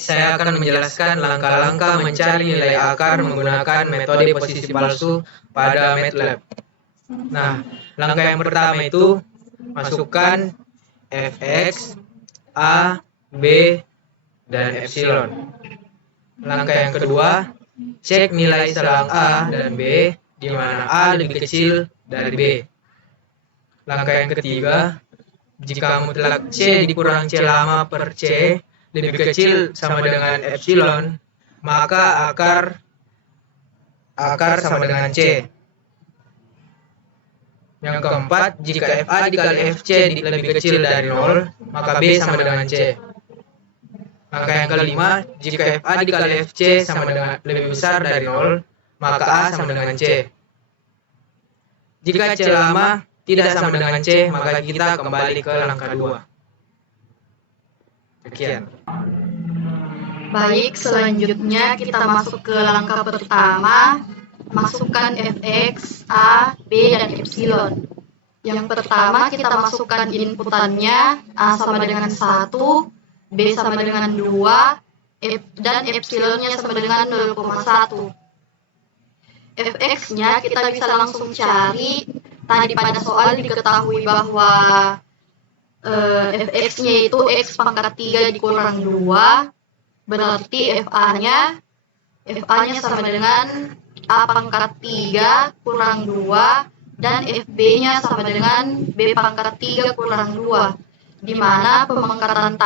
saya akan menjelaskan langkah-langkah mencari nilai akar menggunakan metode posisi palsu pada MATLAB. Nah, langkah yang pertama itu masukkan fx, a, b, dan epsilon. Langkah yang kedua, cek nilai selang a dan b, di mana a lebih kecil dari b. Langkah yang ketiga, jika mutlak c dikurang c lama per c lebih kecil sama dengan epsilon, maka akar sama dengan c. Yang keempat, jika fa dikali fc lebih kecil dari 0, maka b sama dengan c. Langkah yang kelima, jika fa dikali fc sama dengan lebih besar dari 0, maka a sama dengan c. Jika c lama tidak sama dengan c, maka kita kembali ke langkah 2. Sekian. Baik, selanjutnya kita masuk ke langkah pertama, masukkan fx, a, b, dan epsilon. Yang pertama kita masukkan inputannya, a sama dengan 1, b sama dengan 2, dan epsilonnya sama dengan 0,1. fx-nya kita bisa langsung cari. Tadi pada soal diketahui bahwa fx-nya itu x pangkat 3 dikurang 2, berarti fa-nya sama dengan a pangkat 3 kurang 2, dan fb-nya sama dengan b pangkat 3 kurang 2, di mana pemangkatan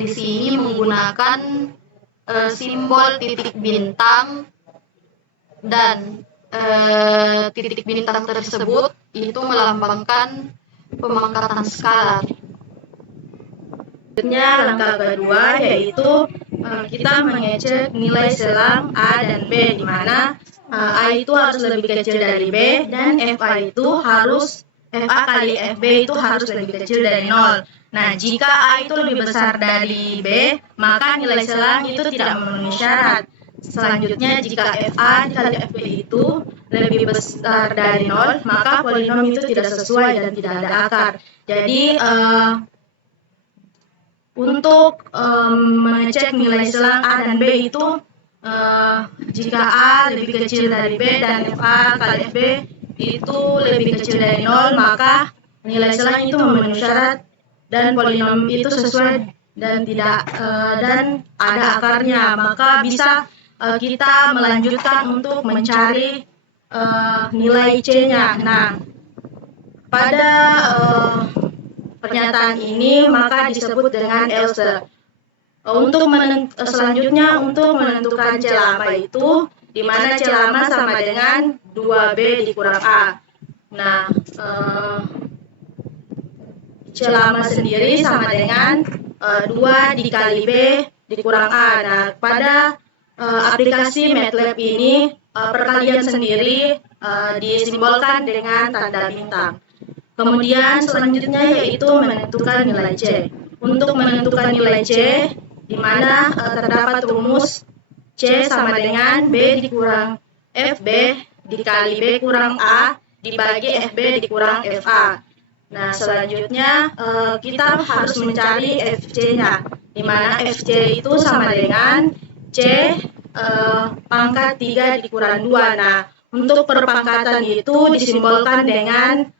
di sini menggunakan simbol titik bintang, dan titik bintang tersebut itu melambangkan pemangkatan skalar. Selanjutnya langkah kedua yaitu kita mengecek nilai selang A dan B, di mana A itu harus lebih kecil dari B dan FA kali FB itu harus lebih kecil dari 0. Nah, jika A itu lebih besar dari B, maka nilai selang itu tidak memenuhi syarat. Selanjutnya, jika FA dikali FB itu lebih besar dari 0, maka polinom itu tidak sesuai dan tidak ada akar. Jadi, untuk mengecek nilai selang A dan B itu, jika A lebih kecil dari B dan FA kali FB itu lebih kecil dari 0, maka nilai selang itu memenuhi syarat dan polinom itu sesuai dan tidak dan ada akarnya. Maka bisa kita melanjutkan untuk mencari nilai C-nya. Nah, pada pernyataan ini maka disebut dengan else. Selanjutnya untuk menentukan C lama itu, di mana C lama sama dengan 2B dikurang A. Nah, C lama sendiri sama dengan 2 dikali B dikurang A. Nah, pada aplikasi MATLAB ini perkalian sendiri disimbolkan dengan tanda bintang. Kemudian selanjutnya yaitu menentukan nilai C. Untuk menentukan nilai C, di mana terdapat rumus C sama dengan B dikurang FB dikali B kurang A dibagi FB dikurang FA. Nah, selanjutnya kita harus mencari FC-nya, di mana FC itu sama dengan C pangkat 3 dikurang 2. Nah, untuk perpangkatan itu disimbolkan dengan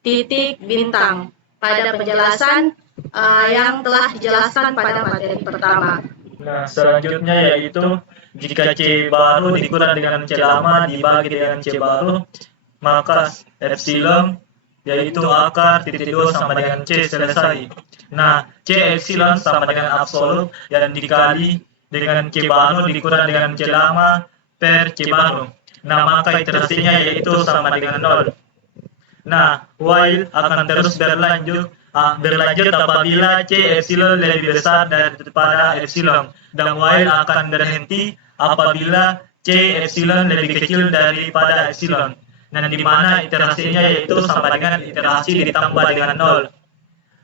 titik bintang pada penjelasan yang telah dijelaskan pada materi pertama. Nah, selanjutnya yaitu jika C baru dikurang dengan C lama dibagi dengan C baru, maka epsilon yaitu akar titik 2 sama dengan C selesai. Nah, C epsilon sama dengan absolut yang dikali dengan C baru dikurang dengan C lama per C baru. Nah, maka iterasinya yaitu sama dengan 0. Nah, while akan terus berlanjut apabila C epsilon lebih besar daripada epsilon, dan while akan berhenti apabila C epsilon lebih kecil daripada epsilon. Nah, di mana iterasinya yaitu sama dengan iterasi ditambah dengan 0.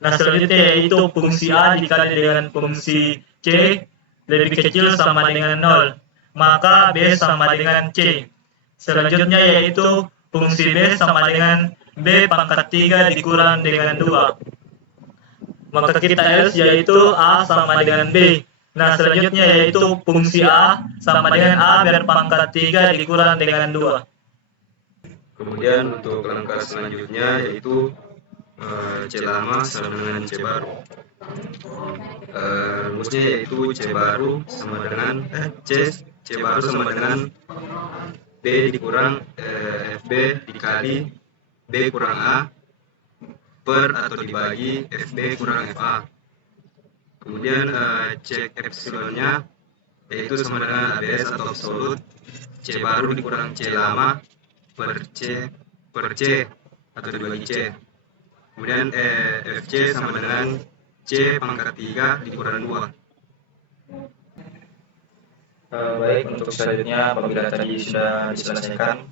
Nah, selanjutnya yaitu fungsi A dikali dengan fungsi C lebih kecil sama dengan 0, maka B sama dengan C. Selanjutnya yaitu fungsi B sama dengan B pangkat 3 dikurang dengan 2. maka kita else yaitu A sama dengan B. Nah, selanjutnya yaitu fungsi A sama dengan A per pangkat 3 dikurang dengan 2. Kemudian untuk langkah selanjutnya yaitu C lama sama dengan C baru. Rumusnya yaitu C baru sama dengan C baru sama dengan B dikurang FB dikali B kurang A per atau dibagi FB kurang FA. Kemudian cek epsilonnya yaitu sama dengan ABS atau absolut C baru dikurang C lama per C atau dibagi C. Kemudian FC sama dengan C pangkat 3 dikurang 2. Baik, untuk selanjutnya apabila tadi sudah diselesaikan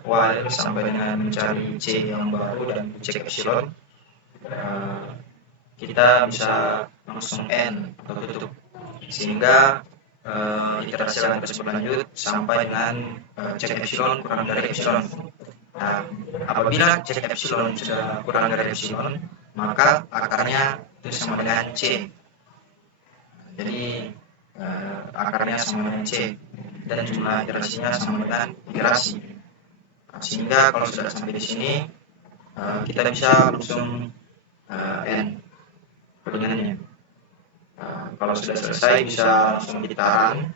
while sampai dengan mencari C yang baru dan cek epsilon, kita bisa langsung N atau tutup, sehingga iterasi akan terus berlanjut sampai dengan cek epsilon kurang dari epsilon. Nah, apabila cek epsilon sudah kurang dari epsilon, maka akarnya itu sama dengan C. Jadi akarnya sama dengan C dan jumlah iterasinya sama dengan iterasi. Sehingga kalau sudah sampai di sini kita bisa langsung N perhitungannya. Kalau sudah selesai bisa langsung ditahan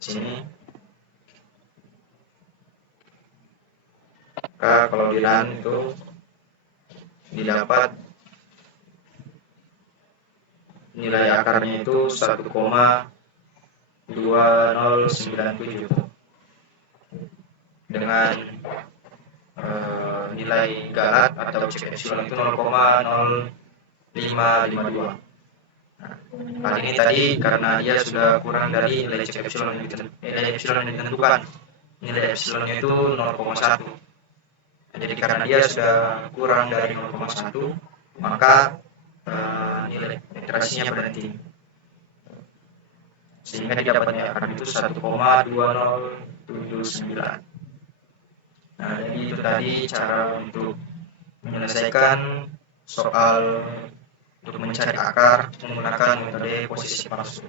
sini. Maka kalau di run itu didapat nilai akarnya itu 1,2097 dengan nilai galat atau cek epsilon itu 0,0552. Nah, hal ini tadi karena dia sudah kurang dari nilai cek epsilon yang ditentukan. Nilai epsilonnya itu 0,1. Jadi karena dia sudah kurang dari 0,1, maka nilai iterasinya berhenti, sehingga didapatnya akar itu 1,2079. Nah, jadi itu tadi cara untuk menyelesaikan soal untuk mencari akar menggunakan metode posisi palsu.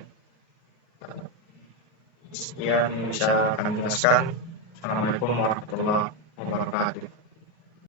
Sekian bisa kami jelaskan. Assalamualaikum warahmatullahi wabarakatuh.